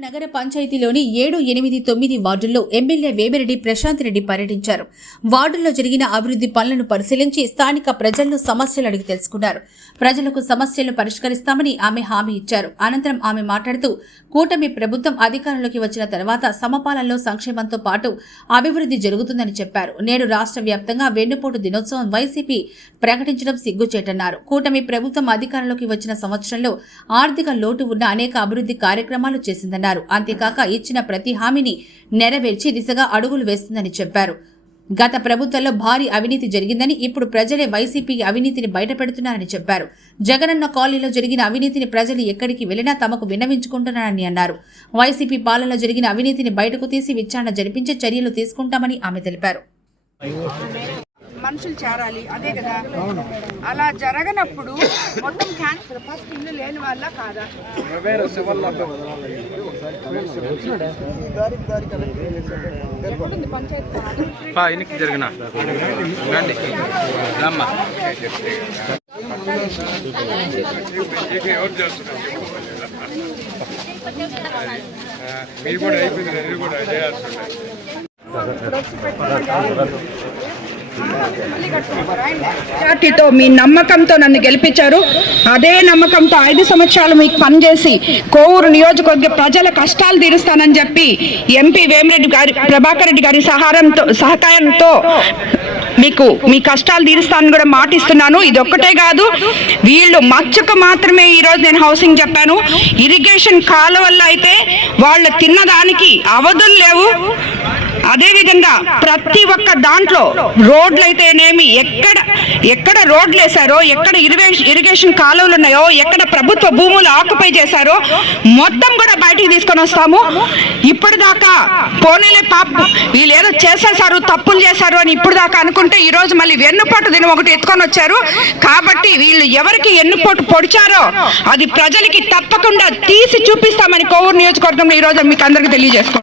నగర పంచాయతీలోని ఏడు ఎనిమిది తొమ్మిది వార్డుల్లో ఎమ్మెల్యే వేమిరెడ్డి ప్రశాంత్ రెడ్డి పర్యటించారు. వార్డుల్లో జరిగిన అభివృద్ధి పనులను పరిశీలించి స్థానిక ప్రజలను సమస్యలు అడిగి తెలుసుకున్నారు. ప్రజలకు సమస్యలు పరిష్కరిస్తామని ఆమె హామీ ఇచ్చారు. అనంతరం ఆమె మాట్లాడుతూ కూటమి ప్రభుత్వం అధికారంలోకి వచ్చిన తర్వాత సమపాలనలో సంక్షేమంతో పాటు అభివృద్ధి జరుగుతుందని చెప్పారు. నేడు రాష్ట్ర వ్యాప్తంగా వెన్నుపోటు దినోత్సవం వైసీపీ ప్రకటించడం సిగ్గుచేటన్నారు. కూటమి ప్రభుత్వం అధికారంలోకి వచ్చిన సంవత్సరంలో ఆర్థిక లోటు ఉన్న అనేక అభివృద్ధి కార్యక్రమాలు చేసిందని అన్నారు. అంతేకాక ఇచ్చిన ప్రతి హామీని నెరవేర్చి దిశగా అడుగులు వేస్తుందని చెప్పారు. గత ప్రభుత్వంలో భారీ అవినీతి జరిగిందని ఇప్పుడు ప్రజలే వైసీపీ అవినీతిని బయటపెడుతున్నారని చెప్పారు. జగనన్న కాలనీలో జరిగిన అవినీతిని ప్రజలు ఎక్కడికి వెళ్ళినా తమకు విన్నవించుకుంటున్నారని అన్నారు. వైసీపీ పాలనలో జరిగిన అవినీతిని బయటకు తీసి విచారణ జరిపించే చర్యలు తీసుకుంటామని ఆమె తెలిపారు. మనుషులు చేరాలి. అదే కదా? అలా జరగనప్పుడు మొత్తం క్యాన్సర్ ఫస్ట్ ఇల్లు లేని వాళ్ళ కాదా పంచాయతీ జరిగిన మీరు కూడా అయిపోయింది నేను కూడా చేయాల్సి పార్టీతో మీ నమ్మకంతో నన్ను గెలిపించారు. అదే నమ్మకంతో ఐదు సంవత్సరాలు మీకు పనిచేసి కోవూరు నియోజకవర్గ ప్రజల కష్టాలు తీరుస్తానని చెప్పి ఎంపీ వేమిరెడ్డి గారి ప్రభాకర్ రెడ్డి గారి సహారంతో సహకారంతో మీకు మీ కష్టాలు తీరుస్తానని కూడా మాటిస్తున్నాను. ఇది ఒక్కటే కాదు వీళ్ళు మచ్చకు మాత్రమే ఈరోజు నేను హౌసింగ్ చెప్పాను. ఇరిగేషన్ కాలువల్లో అయితే వాళ్ళు తిన్నదానికి అవధులు లేవు. అదేవిధంగా ప్రతి ఒక్క దాంట్లో రోడ్లు అయితేనేమి ఎక్కడ ఎక్కడ రోడ్లు వేశారో ఎక్కడ ఇరిగేషన్ ఇరిగేషన్ కాలువలు ఉన్నాయో ఎక్కడ ప్రభుత్వ భూములు ఆక్యుపై చేశారో మొత్తం కూడా బయటికి తీసుకొని వస్తాము. ఇప్పటిదాకా పోనీలే పాప వీళ్ళు ఏదో చేసేసారు తప్పులు చేశారు అని ఇప్పుడు దాకా అనుకుంటే ఈరోజు మళ్ళీ వెన్నుపోటు దినం ఒకటి ఎత్తుకొని వచ్చారు. కాబట్టి వీళ్ళు ఎవరికి ఎన్నుపోటు పొడిచారో అది ప్రజలకి తప్పకుండా తీసి చూపిస్తామని కోవూరు నియోజకవర్గంలో ఈ రోజు మీకు అందరికీ తెలియజేసుకో